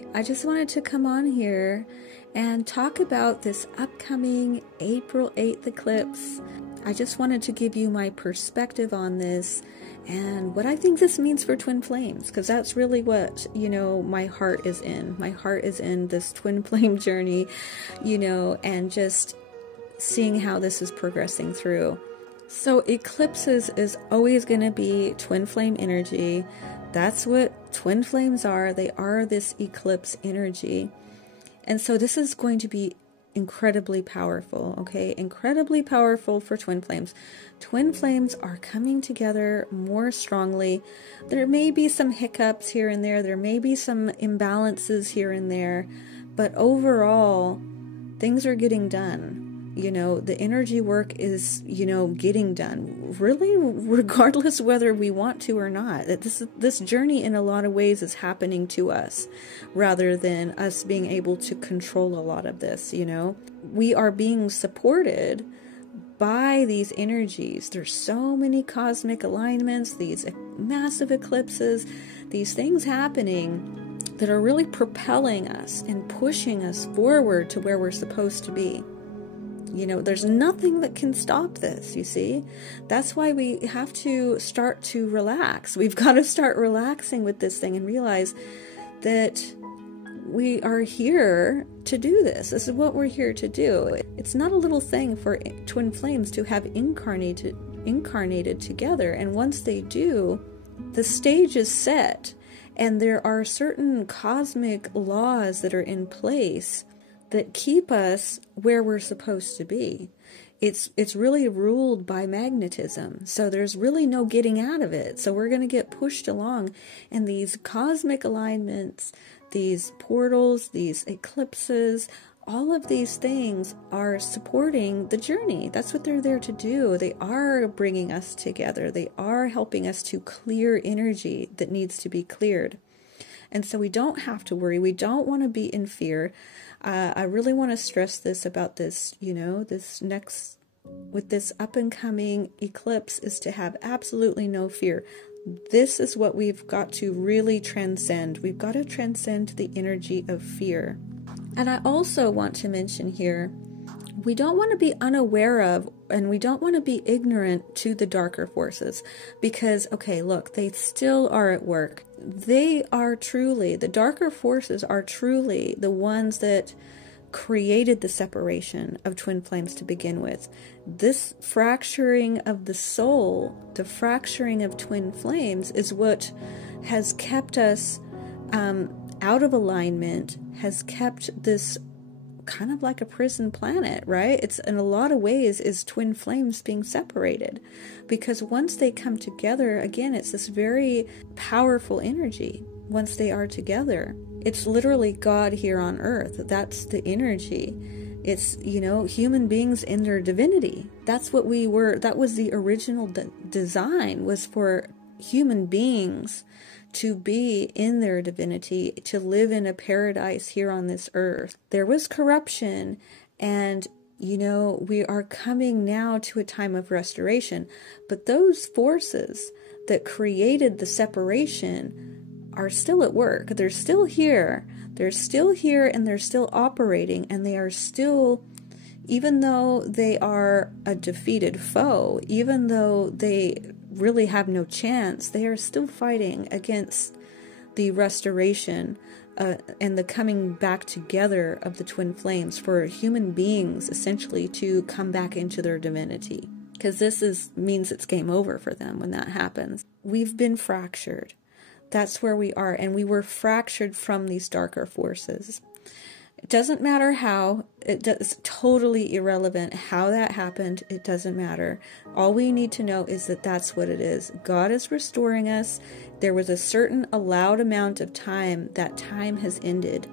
Hi, I just wanted to come on here and talk about this upcoming April 8th eclipse. I just wanted to give you my perspective on this and what I think this means for twin flames, because that's really what, my heart is in. My heart is in this twin flame journey, and just seeing how this is progressing through. So eclipses is always going to be twin flame energy. That's what twin flames are. They are this eclipse energy. And so this is going to be incredibly powerful, okay? Incredibly powerful for twin flames. Twin flames are coming together more strongly. There may be some hiccups here and there. There may be some imbalances here and there. But overall, things are getting done. The energy work is, getting done, really, regardless whether we want to or not. This journey in a lot of ways is happening to us rather than us being able to control a lot of this, We are being supported by these energies. There's so many cosmic alignments, these massive eclipses, these things happening that are really propelling us and pushing us forward to where we're supposed to be. There's nothing that can stop this, you see. That's why we have to start to relax. We've got to start relaxing with this thing and realize that we are here to do this. This is what we're here to do. It's not a little thing for twin flames to have incarnated together. And once they do, the stage is set. And there are certain cosmic laws that are in place that keep us where we're supposed to be. It's really ruled by magnetism. So there's really no getting out of it. So we're going to get pushed along. And these cosmic alignments, these portals, these eclipses, all of these things are supporting the journey. That's what they're there to do. They are bringing us together. They are helping us to clear energy that needs to be cleared. And so we don't have to worry. We don't want to be in fear. I really want to stress this about this, with this up and coming eclipse is to have absolutely no fear. This is what we've got to really transcend. We've got to transcend the energy of fear. And I also want to mention here, we don't want to be unaware of, and we don't want to be ignorant to the darker forces because, okay, look, they still are at work. They are truly, the darker forces are truly the ones that created the separation of twin flames to begin with. This fracturing of the soul, the fracturing of twin flames is what has kept us out of alignment, has kept this kind of like a prison planet, right? It's in a lot of ways is twin flames being separated, because once they come together, again, it's this very powerful energy. Once they are together, it's literally God here on earth. That's the energy. It's, human beings in their divinity. That's what we were. That was the original design, was for human beings to be in their divinity, to live in a paradise here on this earth. There was corruption, and we are coming now to a time of restoration. But those forces that created the separation are still at work. They're still here. They're still here, and they're still operating, and they are still, even though they are a defeated foe, even though they really have no chance, they are still fighting against the restoration and the coming back together of the twin flames for human beings essentially to come back into their divinity, because this means it's game over for them when that happens. We've been fractured. That's where we are, and we were fractured from these darker forces. It doesn't matter how. It's totally irrelevant how that happened. It doesn't matter. All we need to know is that that's what it is. God is restoring us. There was a certain allowed amount of time. That time has ended.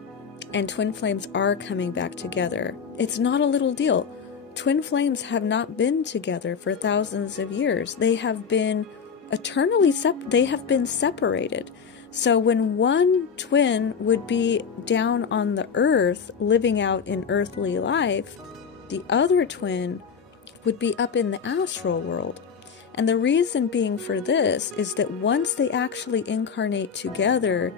And twin flames are coming back together. It's not a little deal. Twin flames have not been together for thousands of years. They have been eternally separated. So when one twin would be down on the earth, living out in earthly life, the other twin would be up in the astral world. And the reason being for this is that once they actually incarnate together,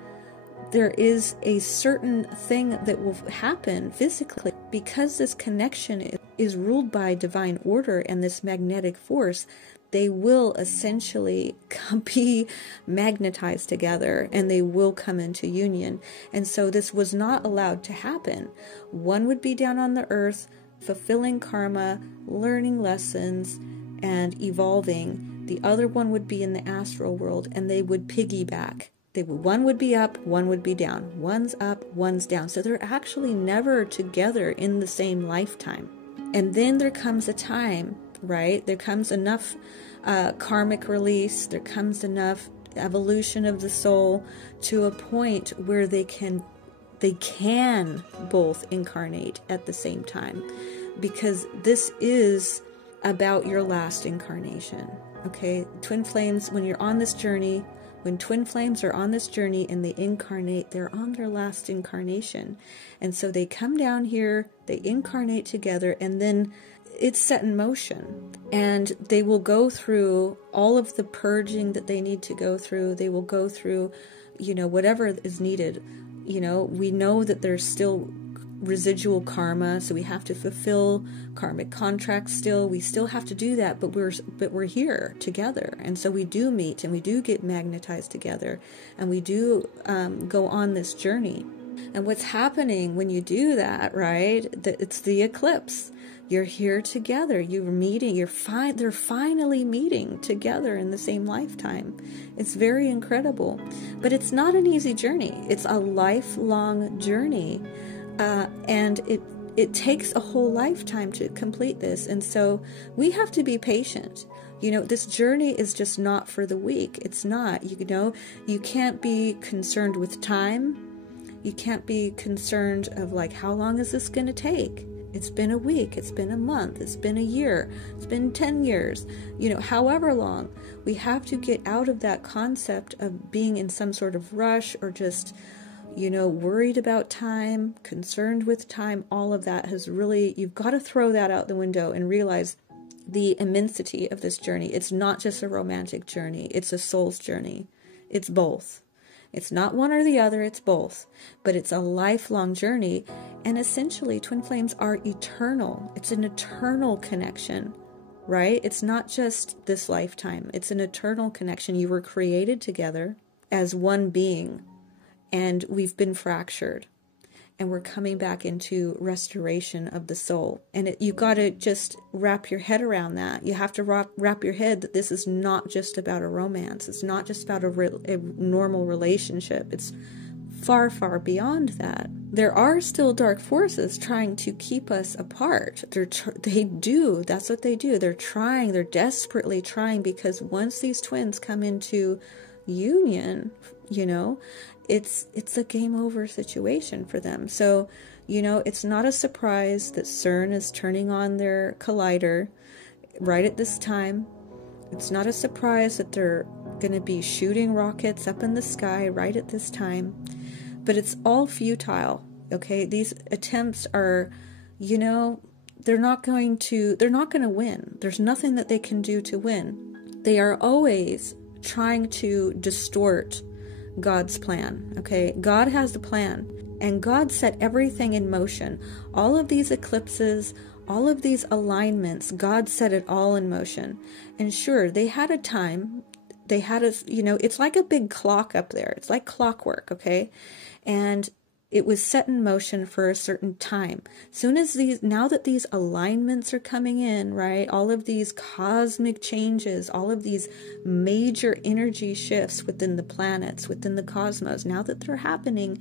there is a certain thing that will happen physically because this connection is ruled by divine order and this magnetic force. They will essentially be magnetized together and they will come into union. And so this was not allowed to happen. One would be down on the earth, fulfilling karma, learning lessons, and evolving. The other one would be in the astral world, and they would piggyback. One would be up, one would be down. One's up, one's down. So they're actually never together in the same lifetime. And then there comes a time, right? There comes enough karmic release. There comes enough evolution of the soul to a point where they can both incarnate at the same time, because this is about your last incarnation. Okay, twin flames, when you're on this journey, when twin flames are on this journey and they incarnate, they're on their last incarnation. And so they come down here, they incarnate together, and then it's set in motion. And they will go through all of the purging that they need to go through. They will go through, whatever is needed. We know that there's still residual karma, so we have to fulfill karmic contracts still. We still have to do that, but we're here together. And so we do meet and we do get magnetized together and we do go on this journey. And what's happening when you do that, right? It's the eclipse. You're here together. You're meeting. They're finally meeting together in the same lifetime. It's very incredible. But it's not an easy journey. It's a lifelong journey. And it takes a whole lifetime to complete this. And so we have to be patient. This journey is just not for the weak. It's not. You can't be concerned with time. You can't be concerned of how long is this going to take? It's been a week, it's been a month, it's been a year, it's been 10 years, however long. We have to get out of that concept of being in some sort of rush or just, worried about time, concerned with time. All of that you've got to throw that out the window and realize the immensity of this journey. It's not just a romantic journey, it's a soul's journey. It's both. It's not one or the other, it's both. But it's a lifelong journey. And essentially, twin flames are eternal. It's an eternal connection, right? It's not just this lifetime. It's an eternal connection. You were created together as one being. And we've been fractured. And we're coming back into restoration of the soul. And you got to just wrap your head around that. You have to wrap your head that this is not just about a romance. It's not just about a normal relationship. It's far, far beyond that. There are still dark forces trying to keep us apart. They do. That's what they do. They're trying. They're desperately trying, because once these twins come into union, it's a game over situation for them. So, it's not a surprise that CERN is turning on their collider right at this time. It's not a surprise that they're going to be shooting rockets up in the sky right at this time. But it's all futile, okay? These attempts are, they're not going to win. There's nothing that they can do to win. They are always trying to distort God's plan, okay? God has the plan, and God set everything in motion. All of these eclipses, all of these alignments, God set it all in motion. And sure, they had a time, it's like a big clock up there. It's like clockwork, okay? And it was set in motion for a certain time. Now that these alignments are coming in, right? All of these cosmic changes, all of these major energy shifts within the planets, within the cosmos, now that they're happening,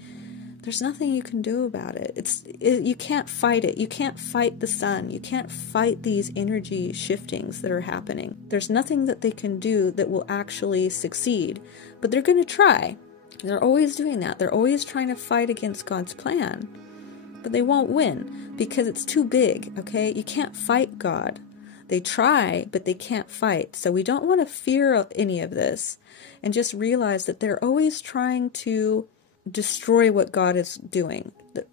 there's nothing you can do about it. You can't fight it. You can't fight the sun. You can't fight these energy shiftings that are happening. There's nothing that they can do that will actually succeed, but they're going to try. They're always doing that. They're always trying to fight against God's plan. But they won't win because it's too big, okay? You can't fight God. They try, but they can't fight. So we don't want to fear any of this and just realize that they're always trying to destroy what God is doing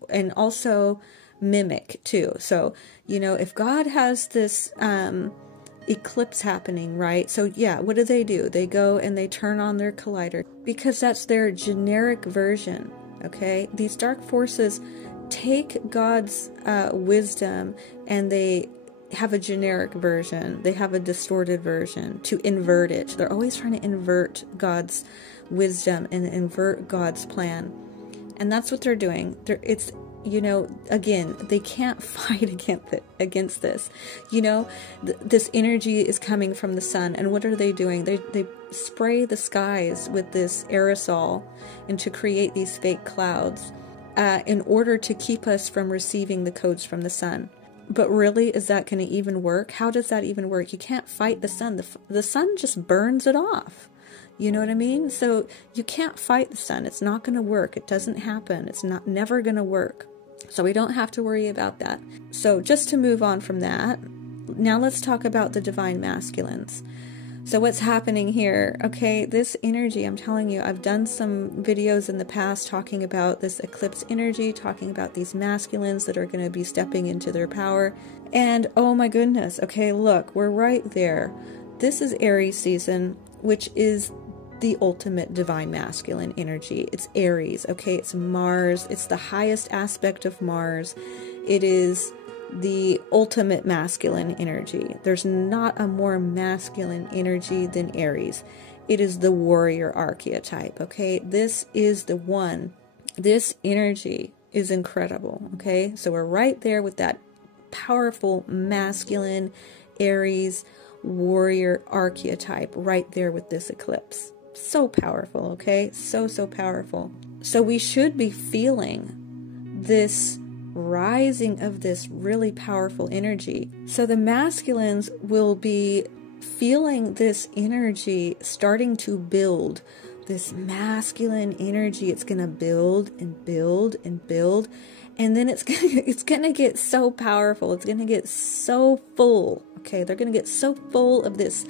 and also mimic too. So, if God has this eclipse happening, right? So yeah, what do? They go and they turn on their collider because that's their generic version Okay, these dark forces take God's wisdom, and they have a generic version. They have a distorted version to invert it. They're always trying to invert God's wisdom and invert God's plan. And that's what they're doing. It's, you know, again, they can't fight against this. You know, this energy is coming from the sun. And what are they doing? They spray the skies with this aerosol and to create these fake clouds in order to keep us from receiving the codes from the sun. But really, is that going to even work? How does that even work? You can't fight the sun. The sun just burns it off. You know what I mean? So you can't fight the sun. It's not going to work. It doesn't happen. It's never going to work. So we don't have to worry about that. So just to move on from that, now let's talk about the divine masculines. So what's happening here? Okay, this energy, I'm telling you, I've done some videos in the past talking about this eclipse energy, talking about these masculines that are going to be stepping into their power. And oh my goodness, okay, look, we're right there. This is Aries season, which is the ultimate divine masculine energy. It's Aries, okay? It's Mars. It's the highest aspect of Mars. It is the ultimate masculine energy. There's not a more masculine energy than Aries. It is the warrior archetype, okay? This is the one. This energy is incredible, okay? So we're right there with that powerful masculine Aries warrior archetype right there with this eclipse. So powerful, okay? So powerful. So we should be feeling this rising of this really powerful energy. So the masculines will be feeling this energy starting to build. This masculine energy, it's going to build and build and build. And then it's gonna get so powerful. It's going to get so full. Okay, they're going to get so full of this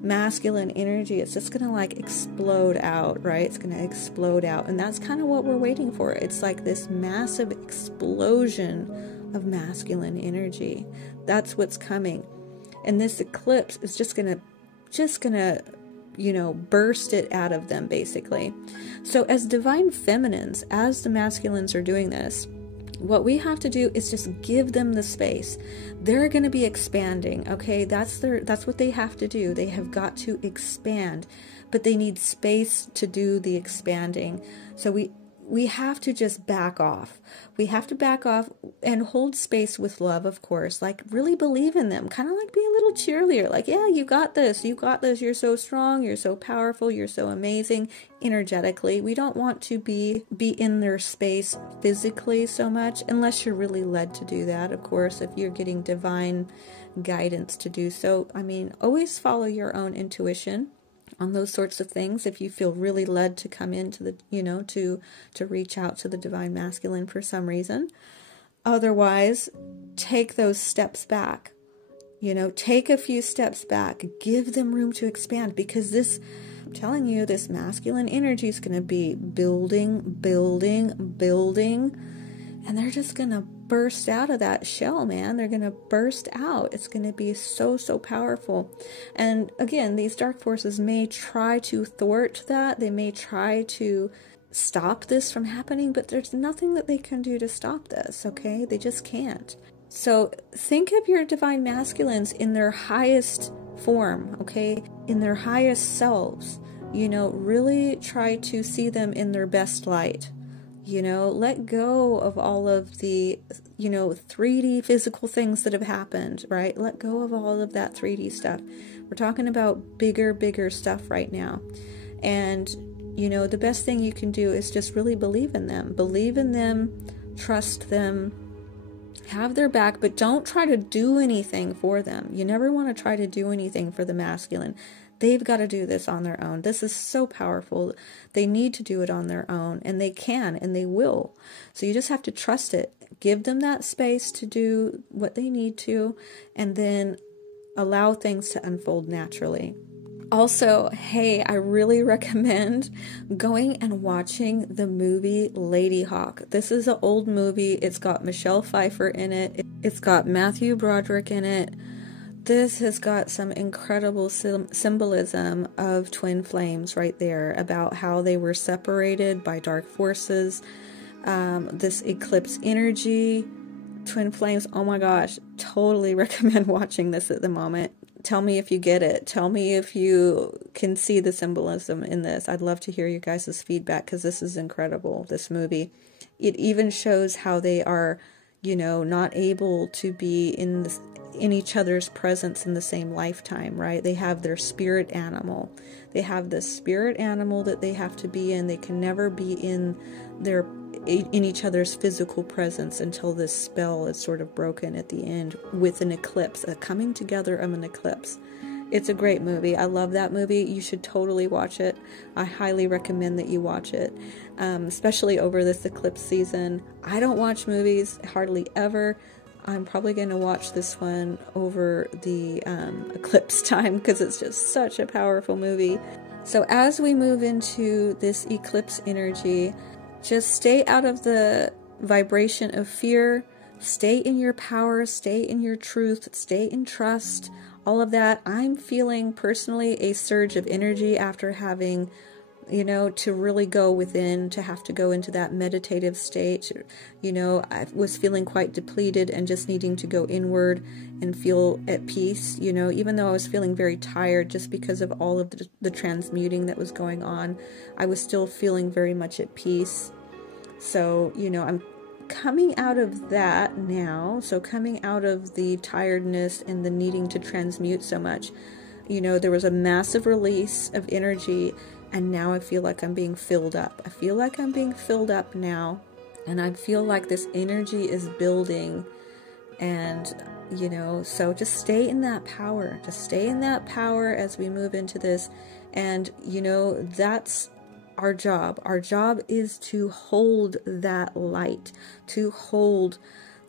masculine energy. It's just going to like explode out, right? It's going to explode out. And that's kind of what we're waiting for. It's like this massive explosion of masculine energy. That's what's coming. And this eclipse is just going to, you know, burst it out of them, basically. So as divine feminines, as the masculines are doing this, what we have to do is just give them the space. They're going to be expanding, okay? That's what they have to do. They have got to expand, but they need space to do the expanding. So we have to just back off. We have to back off and hold space with love, of course. Like, really believe in them. Kind of like be a little cheerleader. Like, yeah, you got this. You got this. You're so strong. You're so powerful. You're so amazing energetically. We don't want to be in their space physically so much, unless you're really led to do that, of course, if you're getting divine guidance to do so. I mean, always follow your own intuition on those sorts of things. If you feel really led to come into the, you know, to reach out to the divine masculine for some reason. Otherwise, take those steps back. You know, take a few steps back. Give them room to expand, because this, I'm telling you, this masculine energy is going to be building, building, building. And they're just going to burst out of that shell, man. They're going to burst out. It's going to be so powerful. And again, these dark forces may try to thwart that. They may try to stop this from happening, but there's nothing that they can do to stop this, okay? They just can't. So think of your divine masculines in their highest form, okay? In their highest selves. You know, really try to see them in their best light. You know, let go of all of the, you know, 3D physical things that have happened, right? Let go of all of that 3D stuff. We're talking about bigger stuff right now. And, you know, the best thing you can do is just really believe in them. Believe in them, trust them, have their back, but don't try to do anything for them. You never want to try to do anything for the masculine. They've got to do this on their own. This is so powerful. They need to do it on their own, and they can, and they will. So you just have to trust it. Give them that space to do what they need to, and then allow things to unfold naturally. Also, hey, I really recommend going and watching the movie Lady Hawk. This is an old movie. It's got Michelle Pfeiffer in it. It's got Matthew Broderick in it. This has got some incredible symbolism of twin flames right there, about how they were separated by dark forces, this eclipse energy, twin flames. Oh my gosh, totally recommend watching this at the moment. Tell me if you get it. Tell me if you can see the symbolism in this. I'd love to hear you guys' feedback, because this is incredible, this movie. It even shows how they are, you know, not able to be in each other's presence in the same lifetime, right? They have their spirit animal. They have this spirit animal that they have to be in. They can never be in each other's physical presence until this spell is sort of broken at the end with an eclipse, a coming together of an eclipse. It's a great movie. I love that movie. You should totally watch it. I highly recommend that you watch it, especially over this eclipse season. I don't watch movies hardly ever. I'm probably going to watch this one over the eclipse time, because it's just such a powerful movie. So as we move into this eclipse energy, just stay out of the vibration of fear. Stay in your power. Stay in your truth. Stay in trust. All of that. I'm feeling personally a surge of energy after having, you know, to really go within, to have to go into that meditative state. You know, I was feeling quite depleted and just needing to go inward and feel at peace, you know, even though I was feeling very tired just because of all of the transmuting that was going on. I was still feeling very much at peace. So, you know, I'm coming out of that now. So coming out of the tiredness and the needing to transmute so much, you know, there was a massive release of energy. And now I feel like I'm being filled up. I feel like I'm being filled up now. And I feel like this energy is building. And, you know, so just stay in that power. Just stay in that power as we move into this. And, you know, that's our job. Our job is to hold that light, to hold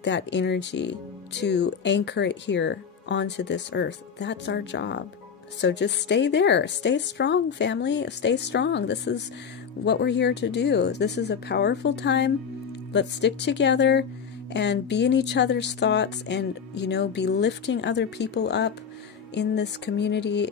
that energy, to anchor it here onto this earth. That's our job. So just stay there. Stay strong, family. Stay strong. This is what we're here to do. This is a powerful time. Let's stick together and be in each other's thoughts, and, you know, be lifting other people up in this community,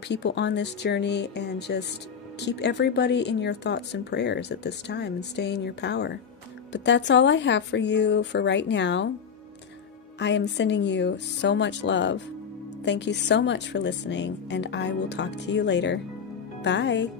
people on this journey, and just keep everybody in your thoughts and prayers at this time, and stay in your power. But that's all I have for you for right now. I am sending you so much love. Thank you so much for listening, and I will talk to you later. Bye.